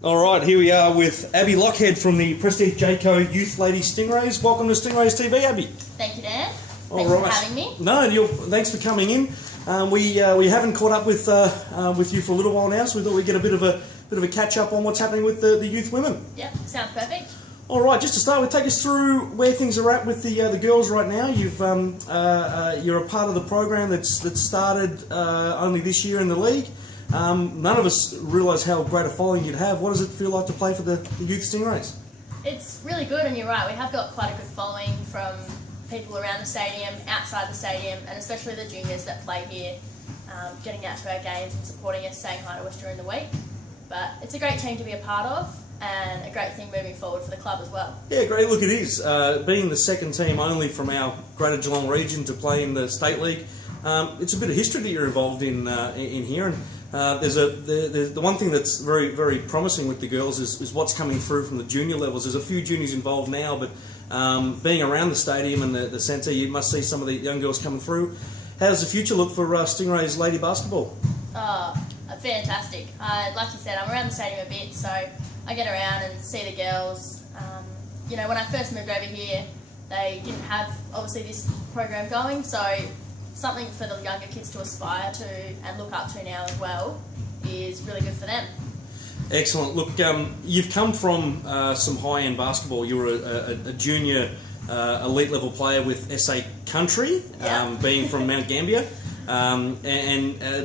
All right, here we are with Abby Loughhead from the prestige Jayco Youth Lady Stingrays. Welcome to StingraysTV, Abby. Thank you, Dan. Thanks for having me. No, thanks for coming in. We haven't caught up with you for a little while now, so we thought we'd get a bit of a catch up on what's happening with the youth women. Yep, sounds perfect. All right, just to start with, take us through where things are at with the girls right now. You're a part of the program that started only this year in the league. None of us realise how great a following you'd have. What does it feel like to play for the Youth Stingrays? It's really good, and you're right, we have got quite a good following from people around the stadium, outside the stadium, and especially the juniors that play here, getting out to our games and supporting us, saying hi to us during the week. But it's a great team to be a part of, and a great thing moving forward for the club as well. Yeah, great. Look, it is. Being the second team only from our Greater Geelong region to play in the State League, it's a bit of history that you're involved in here. And the one thing that's very, very promising with the girls is what's coming through from the junior levels. There's a few juniors involved now, but being around the stadium and the centre, you must see some of the young girls coming through. How does the future look for Stingrays lady basketball? Fantastic. Like you said, I'm around the stadium a bit, so I get around and see the girls. When I first moved over here, they didn't have, obviously, this program going, so something for the younger kids to aspire to and look up to now as well is really good for them. Excellent. Look, you've come from some high-end basketball. You were a junior elite level player with SA Country, being from Mount Gambier, and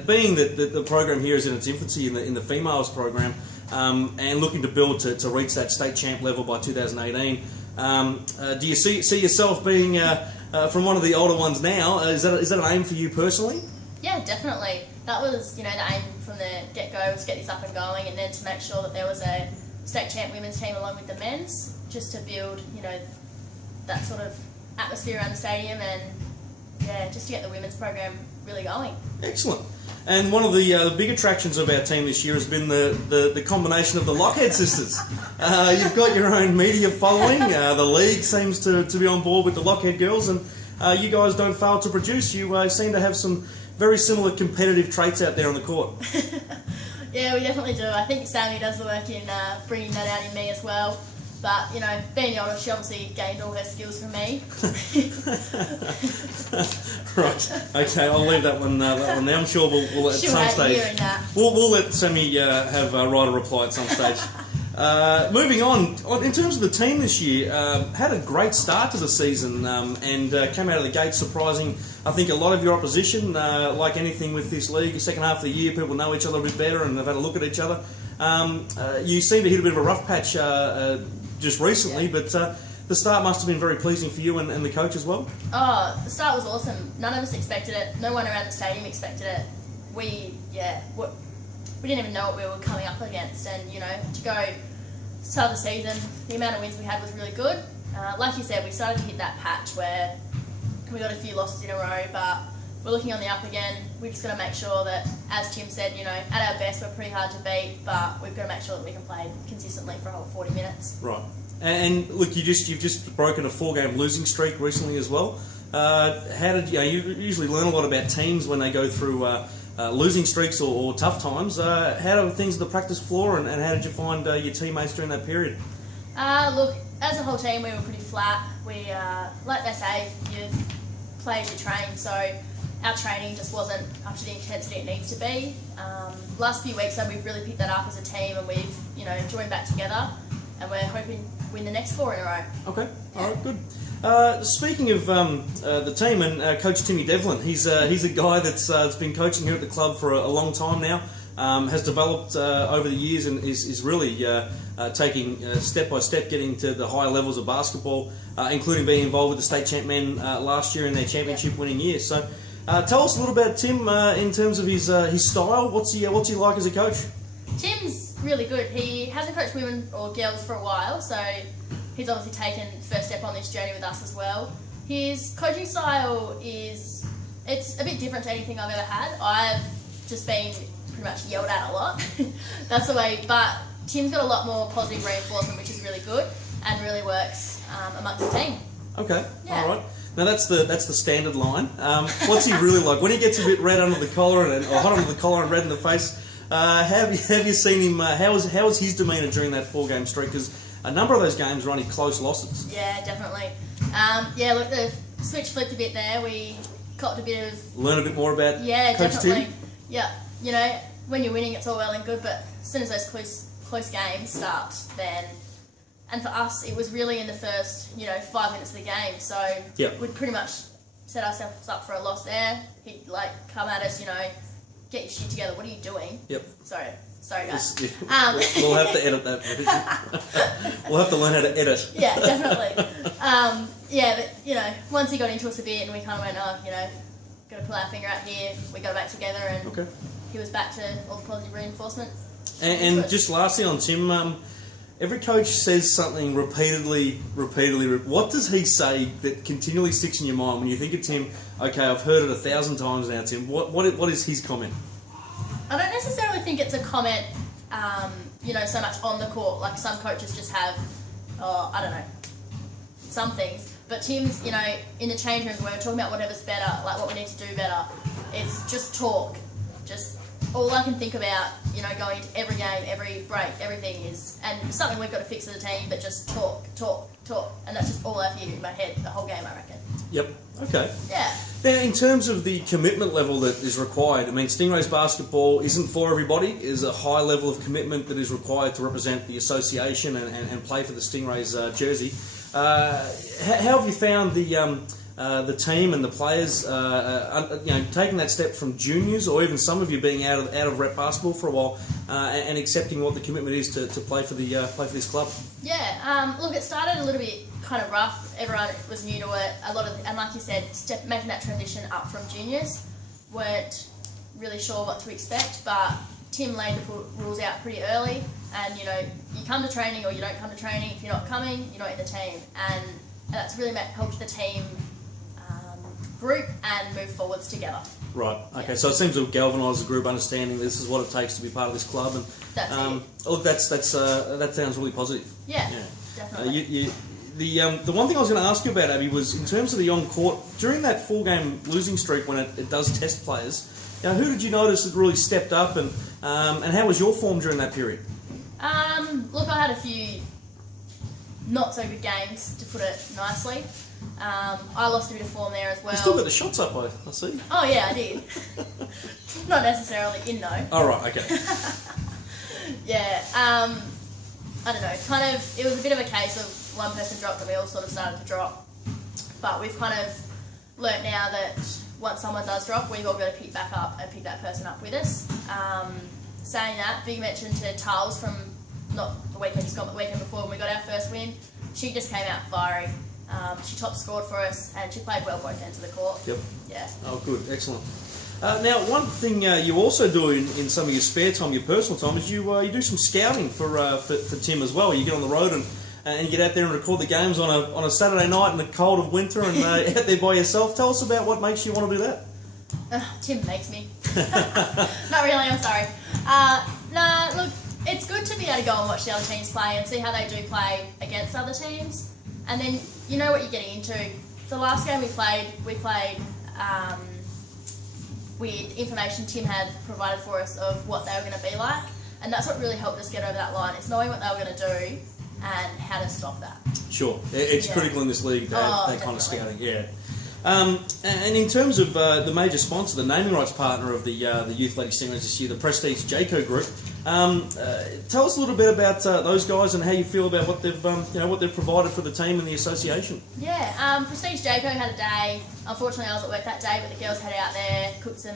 being that the program here is in its infancy in the females program, and looking to build to reach that state champ level by 2018. Do you see yourself being from one of the older ones now? Is that an aim for you personally? Yeah, definitely. That was the aim from the get-go, was to get this up and going, and then to make sure that there was a state champ women's team along with the men's, just to build that sort of atmosphere around the stadium, and just to get the women's program really going. Excellent. And one of the big attractions of our team this year has been the combination of the Loughhead sisters. You've got your own media following. The league seems to be on board with the Loughhead girls, and you guys don't fail to produce. You seem to have some very similar competitive traits out there on the court. Yeah, we definitely do. I think Sammy does the work in bringing that out in me as well. But, being the older, she obviously gained all her skills from me. Right. Okay, I'll leave that one there. I'm sure we'll at some stage. We'll let Sammy have write a reply at some stage. Moving on, in terms of the team this year, had a great start to the season and came out of the gate surprising, I think, a lot of your opposition. Like anything with this league, the second half of the year, people know each other a bit better and they've had a look at each other. You seem to hit a bit of a rough patch just recently, but the start must have been very pleasing for you and the coach as well. Oh, the start was awesome. None of us expected it. No one around the stadium expected it. We didn't even know what we were coming up against, and to go start the season, the amount of wins we had was really good. Like you said, we started to hit that patch where we got a few losses in a row, but we're looking on the up again. We've just got to make sure that, as Tim said, at our best, we're pretty hard to beat, but we've got to make sure that we can play consistently for a whole 40 minutes. Right. And look, you've just broken a 4-game losing streak recently as well. How did you usually learn a lot about teams when they go through losing streaks or tough times? How do things at the practice floor, and how did you find your teammates during that period? Look, as a whole team, we were pretty flat. We, like they say, you play as you train, so our training just wasn't up to the intensity it needs to be. Last few weeks, though, we've really picked that up as a team, and we've joined back together, and we're hoping to win the next 4 in a row. Okay, all right, good. Speaking of the team and Coach Tim Devlin, he's a guy that's been coaching here at the club for a long time now. Has developed over the years and is really taking step by step, getting to the higher levels of basketball, including being involved with the state champ men last year in their championship winning year. So, tell us a little about Tim in terms of his style. What's he like as a coach? Tim's really good. He hasn't coached women or girls for a while, so he's obviously taken first step on this journey with us as well. His coaching style it's a bit different to anything I've ever had. I've just been pretty much yelled at a lot. That's the way, but Tim's got a lot more positive reinforcement, which is really good and really works amongst the team. Okay, all right. Now that's the standard line. What's he really like? When he gets a bit red under the collar or hot under the collar and red in the face, Have you seen him? How was his demeanour during that 4-game streak? Because a number of those games were only close losses. Yeah, definitely. Look, the switch flipped a bit there. We copped a bit of... Learn a bit more about Coach definitely. Tim? Yeah, you know, when you're winning, it's all well and good, but as soon as those close games start, then... And for us, it was really in the first, 5 minutes of the game. So we'd pretty much set ourselves up for a loss there. He'd come at us, get your shit together. What are you doing? Yep. Sorry guys. We'll have to edit that. We'll have to learn how to edit. Yeah, definitely. But once he got into us a bit, and we kind of went, got to pull our finger out here. We got back together, and he was back to all the positive reinforcement. And just lastly on Tim. Every coach says something repeatedly. What does he say that continually sticks in your mind when you think of Tim? Okay, I've heard it 1,000 times now, Tim. What is his comment? I don't necessarily think it's a comment, so much on the court. Like some coaches just have, I don't know, some things. But Tim's, in the change rooms where we're talking about whatever's better, like what we need to do better, it's just talk. Just all I can think about, going into every game, every break, everything is, and something we've got to fix as a team, but just talk. And that's just all I hear in my head the whole game, I reckon. Yep. Okay. Yeah. Now, in terms of the commitment level that is required, I mean, Stingrays basketball isn't for everybody. There's a high level of commitment that is required to represent the association and play for the Stingrays jersey. How have you found the team and the players, taking that step from juniors, or even some of you being out of rep basketball for a while, and accepting what the commitment is to play for this club? Yeah, look, it started a little bit kind of rough. Everyone was new to it. And like you said, making that transition up from juniors, weren't really sure what to expect. But Tim laid the rules out pretty early, and you come to training or you don't come to training. If you're not coming, you're not in the team, and that's really helped the team group and move forwards together. Right. Okay. So it seems to have galvanised the group, understanding this is what it takes to be part of this club, and that's it. Look, that sounds really positive. Yeah. Definitely. The one thing I was going to ask you about, Abby, was in terms of the on court during that 4-game losing streak when it does test players. Who did you notice that really stepped up, and how was your form during that period? Look, I had a few not so good games, to put it nicely. I lost a bit of form there as well. You still got the shots up, I see. Oh yeah, I did. Not necessarily in though. Oh right, okay. Yeah, I don't know. Kind of, it was a bit of a case of one person dropped and we all sort of started to drop. But we've kind of learnt now that once someone does drop, we've all got to pick back up and pick that person up with us. Saying that, big mention to Tals from not the weekend just gone, but the weekend before when we got our first win. She just came out firing. She top scored for us, and she played well both ends of the court. Yep. Yeah. Oh, good. Excellent. Now, one thing you also do in some of your spare time, your personal time, is you do some scouting for Tim as well. You get on the road and you get out there and record the games on a Saturday night in the cold of winter and out there by yourself. Tell us about what makes you want to do that. Tim makes me. Not really, I'm sorry. Look, it's good to be able to go and watch the other teams play and see how they do play against other teams. And then you know what you're getting into. The last game we played with information Tim had provided for us of what they were going to be like. And that's what really helped us get over that line, is knowing what they were going to do and how to stop that. Sure. It's critical in this league, that kind of scouting. Yeah. And in terms of the major sponsor, the naming rights partner of the Youth Lady Stingrays this year, the Prestige Jayco Group, tell us a little bit about those guys and how you feel about what they've provided for the team and the association. Yeah, Prestige Jayco had a day. Unfortunately, I was at work that day, but the girls headed out there, cooked some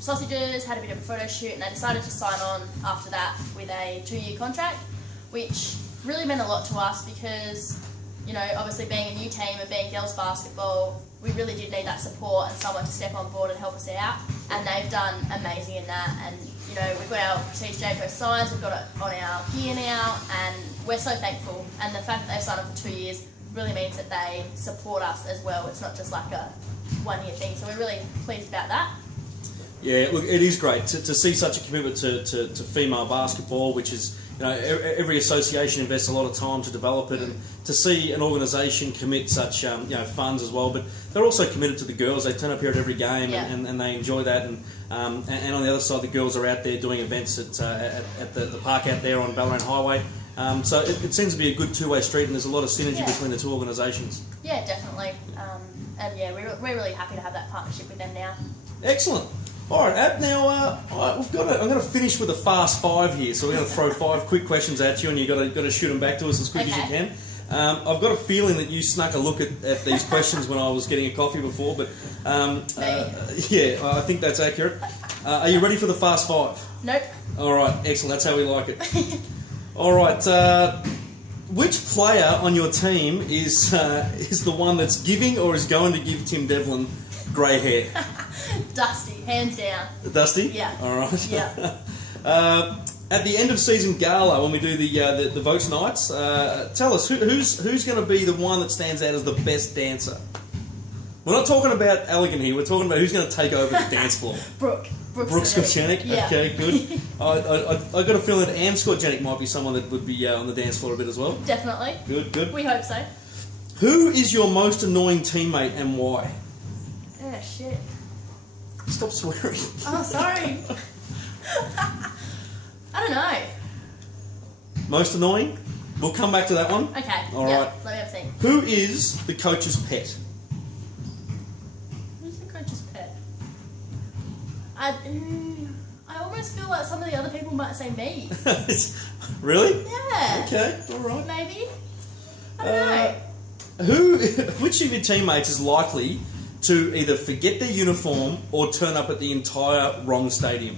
sausages, had a bit of a photo shoot, and they decided to sign on after that with a 2-year contract, which really meant a lot to us because, obviously being a new team and being girls basketball, we really did need that support and someone to step on board and help us out, and they've done amazing in that. And we've got our Prestige Jayco signs, we've got it on our gear now, and we're so thankful. And the fact that they've signed up for 2 years really means that they support us as well. It's not just like a 1-year thing, so we're really pleased about that. Yeah, look, it is great to see such a commitment to female basketball, which is every association invests a lot of time to develop it, and to see an organisation commit such funds as well. But they're also committed to the girls. They turn up here at every game, and they enjoy that. And on the other side, the girls are out there doing events at the park out there on Ballarat Highway. So it seems to be a good two-way street, and there's a lot of synergy between the two organisations. Yeah, definitely. And yeah, we're really happy to have that partnership with them now. Excellent. All right, Ab. Now I'm going to finish with a fast 5 here. So we're going to throw 5 quick questions at you, and you've got to shoot them back to us as quick as you can. I've got a feeling that you snuck a look at these questions when I was getting a coffee before, but I think that's accurate. Are you ready for the fast 5? Nope. All right, excellent. That's how we like it. All right. Which player on your team is the one that's giving or is going to give Tim Devlin grey hair? Dusty, hands down. Dusty? Yeah. All right. Yeah. At the end of season gala, when we do the votes nights, tell us who's going to be the one that stands out as the best dancer. We're not talking about elegant here. We're talking about who's going to take over the dance floor. Brooks Scott-Janick. Yeah. Okay, good. I got a feeling that Anne Scott-Janick might be someone that would be on the dance floor a bit as well. Definitely. Good. We hope so. Who is your most annoying teammate and why? Oh, shit. Stop swearing. Oh, sorry. I don't know. Most annoying? We'll come back to that one. Okay. All right. Let me have a think. Who is the coach's pet? Who's the coach's pet? I almost feel like some of the other people might say me. Really? Yeah. Okay. All right. Maybe. I don't know. Which of your teammates is likely to either forget their uniform or turn up at the entire wrong stadium?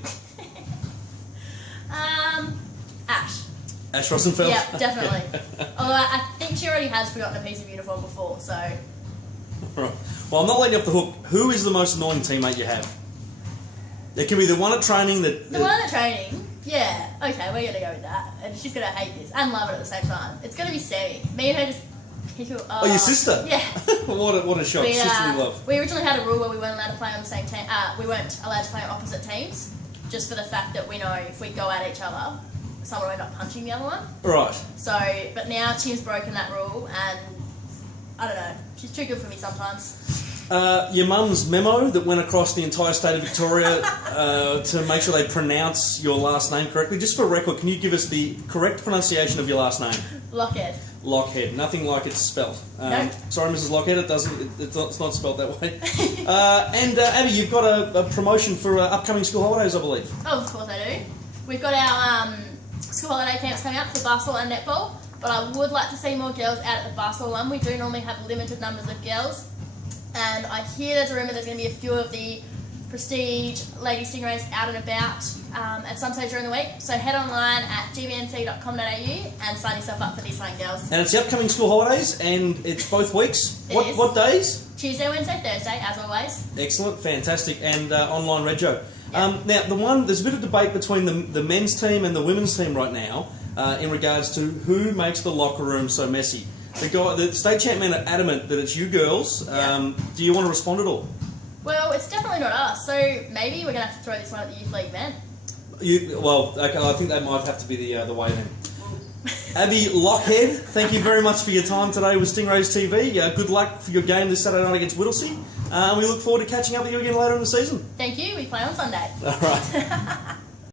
Ash. Ash Rosenfeld? Yeah, definitely. Although I think she already has forgotten a piece of uniform before, so... Right. Well, I'm not letting you off the hook. Who is the most annoying teammate you have? It can be the one at training that... The one at training? Yeah. Okay, we're going to go with that. And she's going to hate this and love it at the same time. It's going to be Sammy. Me and her just... Oh, your sister? Yeah. What a shock. Sisterly love. We originally had a rule where we weren't allowed to play on the same team. We weren't allowed to play on opposite teams, just for the fact that we know if we go at each other, someone will end up punching the other one. Right. So, but now Tim's broken that rule, and I don't know. She's too good for me sometimes. Your mum's memo that went across the entire state of Victoria to make sure they pronounce your last name correctly. Just for record, can you give us the correct pronunciation of your last name? Loughhead. Loughhead. Nothing like it's spelled. Nope. Sorry, Mrs. Loughhead, it's not spelled that way. And Abby, you've got a promotion for upcoming school holidays, I believe. Oh, of course I do. We've got our school holiday camps coming up for basketball and netball, but I would like to see more girls out at the basketball one. We do normally have limited numbers of girls, and I hear there's a rumour there's going to be a few of the Prestige Lady Stingrays out and about at some stage during the week. So head online at gbnc.com.au and sign yourself up for these fine girls. And it's the upcoming school holidays, and it's both weeks. It is. What days? Tuesday, Wednesday, Thursday, as always. Excellent, fantastic, and online rego. Yep. Now, there's a bit of debate between the men's team and the women's team right now in regards to who makes the locker room so messy. The state champ men are adamant that it's you girls. Yeah. Do you want to respond at all? Well, it's definitely not us, so maybe we're going to have to throw this one at the Youth League men. Okay, I think that might have to be the way then. Abby Loughhead, thank you very much for your time today with Stingrays TV. Good luck for your game this Saturday night against Whittlesea. We look forward to catching up with you again later in the season. Thank you. We play on Sunday. All right.